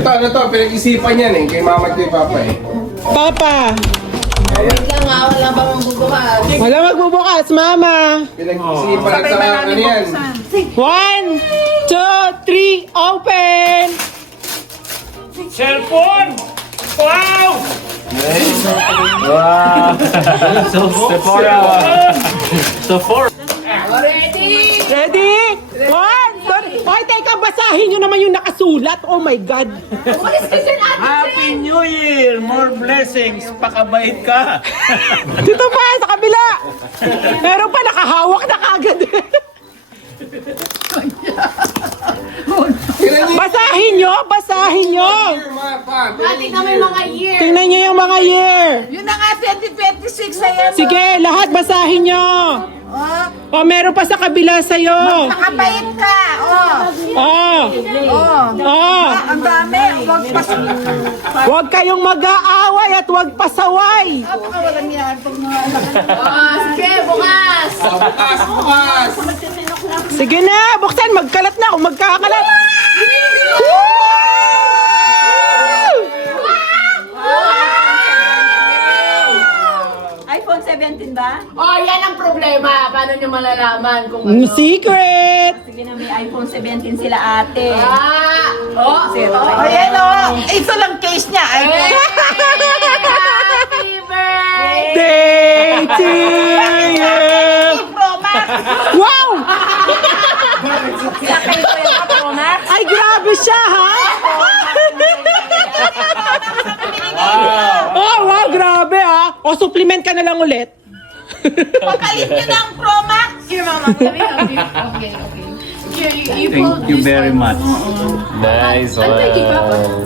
Ano to, pinag-isipan yan eh, kay mama at kay papa eh. Papa, Wait lang nga, wala pa magbubukas. wala magbubukas, mama. Pinag-isipan at saka ano yan. 1, 2, 3, open! Cellphone! Wow! Ready? Ready? 1, 2, Hoy, teka, basahin nyo naman yung nakasulat. Oh my God. Umalis kasi natin. Happy New Year! More blessings! Pakabait ka! Dito pa, sa kabila. Meron pa, nakahawak na kagad. Basahin nyo, basahin nyo. Tingnan mo yung mga year. Tingnan nyo yung mga year. Yun na nga, 2026 ayan. Sige, lahat basahin nyo. Oh, meron pa sa kabila sa'yo. Nakabait ka. Oh. Oh. Ang dami. Huwag pa. Huwag kayong mag-aaway at huwag pasaway. Walang yan. Sige, bukas. Bukas! Sige na, buksan, magkalat na kung magkakalat. iPhone 17 ba? Oh, yan ang problema. Paano nyo malalaman kung Secret! Sige na, may iPhone 17 sila ate. Ayan o. Ito lang case niya. Happy birthday! Day to you! Pro Max. Wow! Sakay ko yung Pro Max. Ay, grabe siya, ha? Oh, wow, grabe, ha? O, supplement ka na lang ulit. Papalit nyo ng Pro Max. Here, mama. Sabi okay. Here, you Thank you very much. Nice one.